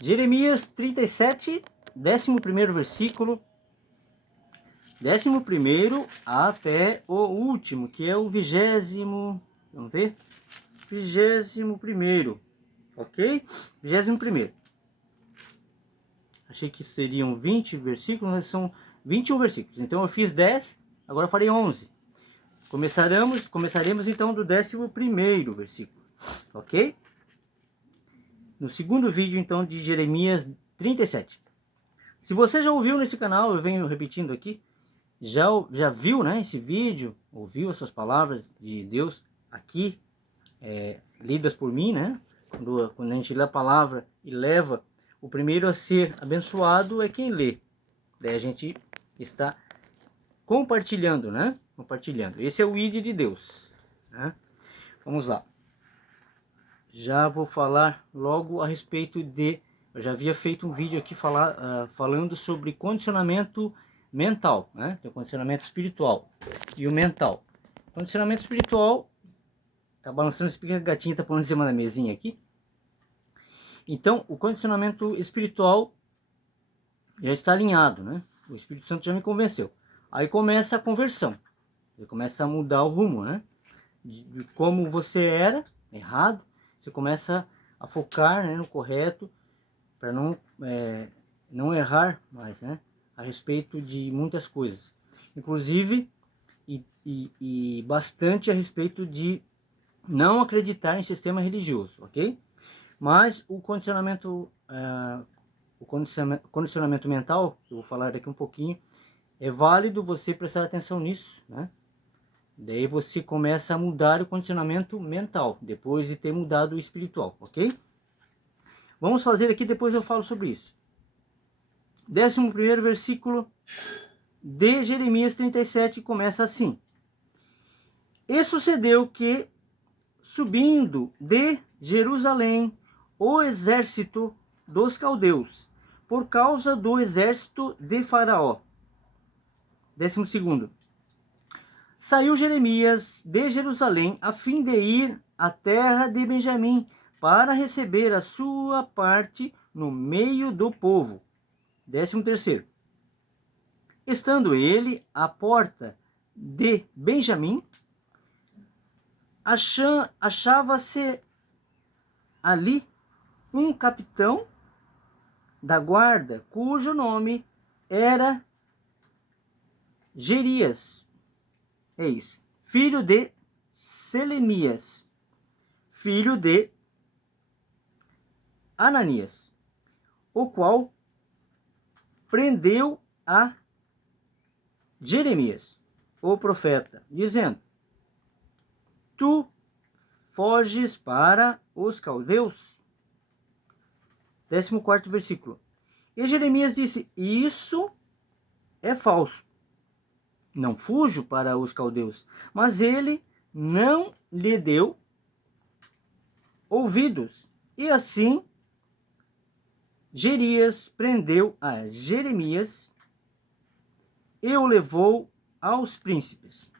Jeremias 37, 11º versículo, 11º até o último, que é o 20º, vamos ver, 21º, ok? 21º. Achei que seriam 20 versículos, mas são 21 versículos. Então eu fiz 10, agora farei 11. Começaremos então do 11º versículo, ok? No segundo vídeo então de Jeremias 37. Se você já ouviu nesse canal, eu venho repetindo aqui, já viu, né, esse vídeo, ouviu essas palavras de Deus aqui, lidas por mim, né? Quando a gente lê a palavra e leva, o primeiro a ser abençoado é quem lê. Daí a gente está compartilhando, né? Compartilhando. Esse é o ID de Deus, né? Vamos lá. Já vou falar logo a respeito de... Eu já havia feito um vídeo aqui falando sobre condicionamento mental, né? Tem o condicionamento espiritual e o mental. Condicionamento espiritual... Tá balançando, explica que a gatinha tá pulando em cima da mesinha aqui. Então, o condicionamento espiritual já está alinhado, né? O Espírito Santo já me convenceu. Aí começa a conversão. Você começa a mudar o rumo, né? De como você era, errado. Você começa a focar, né, no correto, para não errar mais, né? A respeito de muitas coisas. Inclusive, e bastante a respeito de não acreditar em sistema religioso, ok? Mas o condicionamento mental, eu vou falar daqui um pouquinho, é válido você prestar atenção nisso, né? Daí você começa a mudar o condicionamento mental, depois de ter mudado o espiritual, ok? Vamos fazer aqui, depois eu falo sobre isso. 11º versículo de Jeremias 37 começa assim. E sucedeu que, subindo de Jerusalém, o exército dos caldeus, por causa do exército de Faraó. 12º. Saiu Jeremias de Jerusalém a fim de ir à terra de Benjamim, para receber a sua parte no meio do povo. 13º. Estando ele à porta de Benjamim, achava-se ali um capitão da guarda, cujo nome era Jerias, é isso, filho de Selemias, filho de Ananias, o qual prendeu a Jeremias, o profeta, dizendo: Tu foges para os caldeus? 14º versículo. E Jeremias disse: Isso é falso. Não fujo para os caldeus. Mas ele não lhe deu ouvidos. E assim, Jerias prendeu a Jeremias e o levou aos príncipes.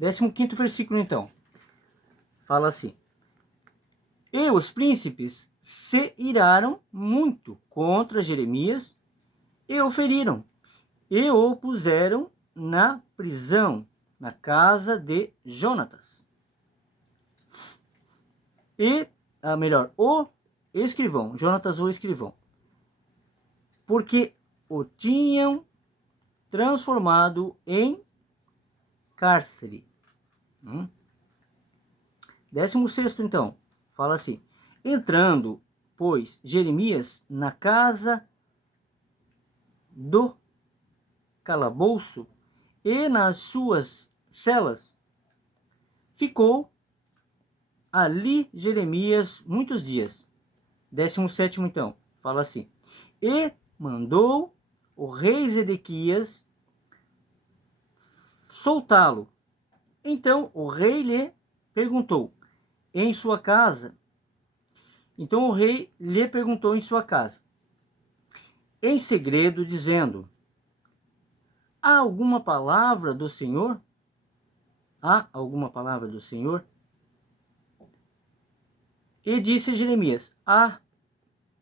15º versículo, então. Fala assim. E os príncipes se iraram muito contra Jeremias e o feriram, e o puseram na prisão, na casa de Jonatas. O escrivão, Jonatas o escrivão, porque o tinham transformado em cárcere. 16º, então, fala assim. Entrando, pois, Jeremias na casa do calabouço e nas suas celas, ficou ali Jeremias muitos dias. 17º, então, fala assim. E mandou o rei Zedequias soltá-lo. Então o rei lhe perguntou em sua casa. Então o rei lhe perguntou em sua casa, em segredo, dizendo: Há alguma palavra do Senhor? Há alguma palavra do Senhor? E disse Jeremias,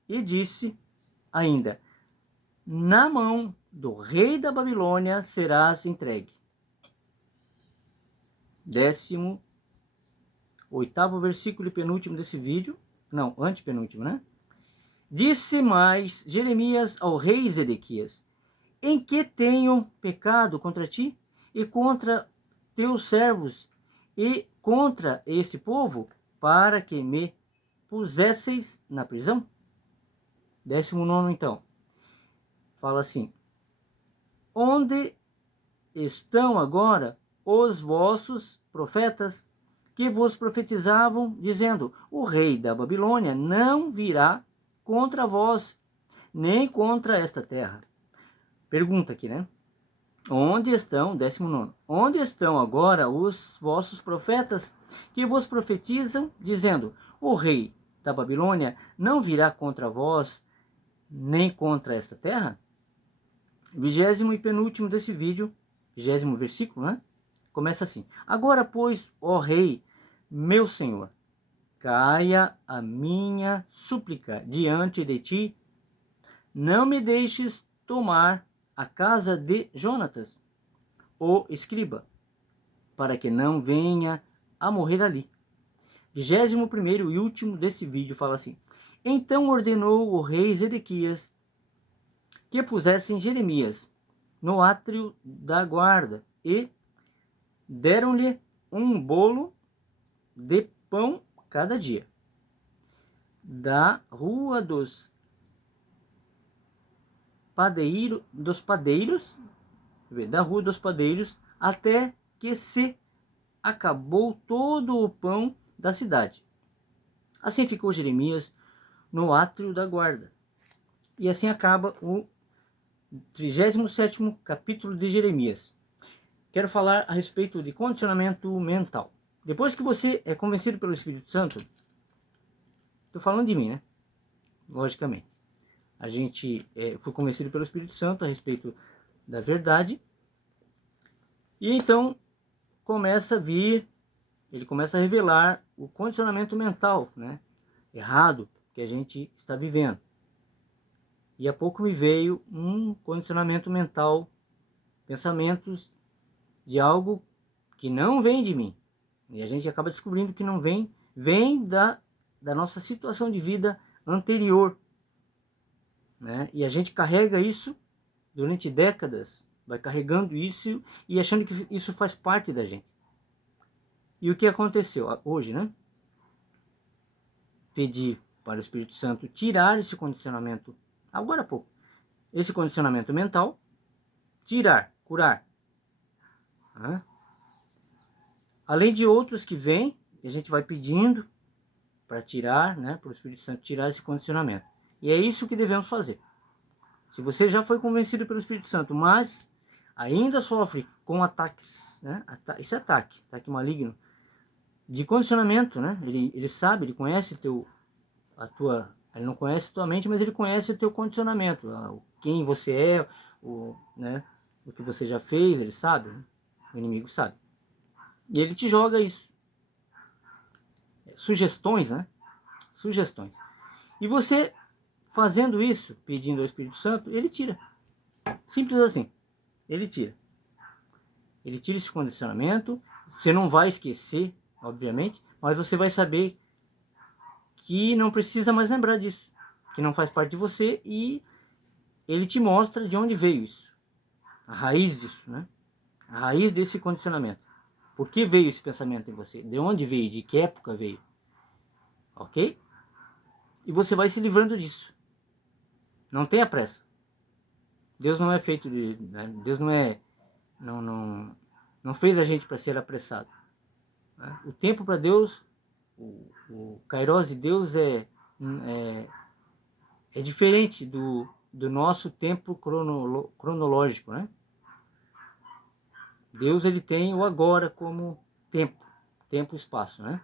e disse ainda, na mão do rei da Babilônia serás entregue. 18º versículo e penúltimo desse vídeo, não, antepenúltimo, né? Disse mais Jeremias ao rei Zedequias, em que tenho pecado contra ti e contra teus servos e contra este povo, para que me pusesseis na prisão? 19º então, fala assim, onde estão agora os vossos profetas que vos profetizavam, dizendo, o rei da Babilônia não virá contra vós, nem contra esta terra. Pergunta aqui, né? Onde estão, 19º, onde estão agora os vossos profetas que vos profetizam, dizendo, o rei da Babilônia não virá contra vós, nem contra esta terra? 20º e penúltimo desse vídeo, 20º versículo, né? Começa assim, agora, pois, ó rei, meu senhor, caia a minha súplica diante de ti, não me deixes tomar a casa de Jonatas, o escriba, para que não venha a morrer ali. 21º e último desse vídeo fala assim, então ordenou o rei Zedequias que pusessem Jeremias no átrio da guarda e deram-lhe um bolo de pão cada dia. Da rua dos padeiros, até que se acabou todo o pão da cidade. Assim ficou Jeremias no átrio da guarda. E assim acaba o 37º capítulo de Jeremias. Quero falar a respeito de condicionamento mental. Depois que você é convencido pelo Espírito Santo, estou falando de mim, né? Logicamente. A gente foi convencido pelo Espírito Santo a respeito da verdade. E então ele começa a revelar o condicionamento mental, né? Errado que a gente está vivendo. E há pouco me veio um condicionamento mental, pensamentos de algo que não vem de mim. E a gente acaba descobrindo que não vem da nossa situação de vida anterior, né? E a gente carrega isso durante décadas, vai carregando isso e achando que isso faz parte da gente. E o que aconteceu hoje, né? Pedi para o Espírito Santo tirar esse condicionamento, agora há pouco, esse condicionamento mental, curar. Além de outros que vêm, a gente vai pedindo para tirar, né, para o Espírito Santo tirar esse condicionamento. E é isso que devemos fazer. Se você já foi convencido pelo Espírito Santo, mas ainda sofre com ataques, né, esse ataque maligno, de condicionamento, né, ele sabe, ele conhece ele não conhece a tua mente, mas ele conhece o teu condicionamento, quem você é, né, o que você já fez, ele sabe, né? O inimigo sabe. E ele te joga isso. Sugestões, né? Sugestões. E você, fazendo isso, pedindo ao Espírito Santo, ele tira. Simples assim. Ele tira. Ele tira esse condicionamento. Você não vai esquecer, obviamente, mas você vai saber que não precisa mais lembrar disso. Que não faz parte de você e ele te mostra de onde veio isso. A raiz disso, né? A raiz desse condicionamento. Por que veio esse pensamento em você? De onde veio? De que época veio? Ok? E você vai se livrando disso. Não tenha pressa. Deus não é feito de... Né? Deus não fez a gente para ser apressado. Né? O tempo para Deus, o Kairos de Deus é diferente do nosso tempo cronológico, né? Deus ele tem o agora como tempo e espaço, né?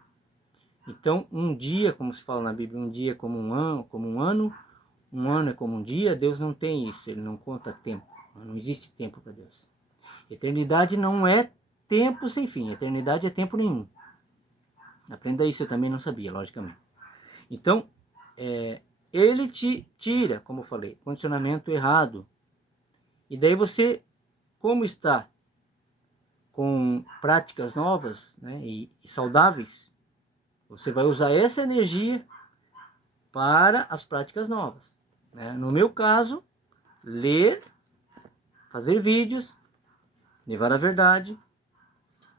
Então, um dia, como se fala na Bíblia, um dia como um ano é como um dia. Deus não tem isso, ele não conta tempo, não existe tempo para Deus. Eternidade não é tempo sem fim, eternidade é tempo nenhum. Aprenda isso, eu também não sabia, logicamente. Então, ele te tira, como eu falei, condicionamento errado. E daí você, como está com práticas novas, né, e saudáveis, você vai usar essa energia para as práticas novas, né? No meu caso, ler, fazer vídeos, levar a verdade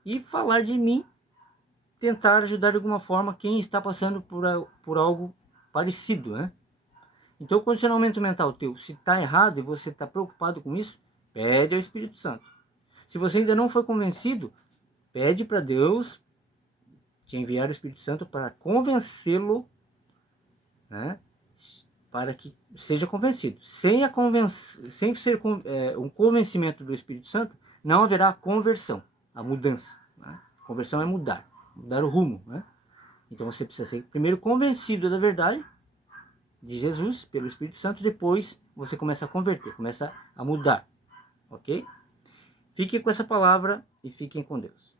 e falar de mim, tentar ajudar de alguma forma quem está passando por algo parecido, né? Então, o condicionamento mental teu, se está errado e você está preocupado com isso, pede ao Espírito Santo. Se você ainda não foi convencido, pede para Deus te enviar o Espírito Santo para convencê-lo, né? Para que seja convencido. Sem ser um convencimento do Espírito Santo, não haverá conversão, a mudança. Né? Conversão é mudar o rumo. Né? Então você precisa ser primeiro convencido da verdade de Jesus pelo Espírito Santo, depois você começa a converter, começa a mudar. Ok? Fiquem com essa palavra e fiquem com Deus.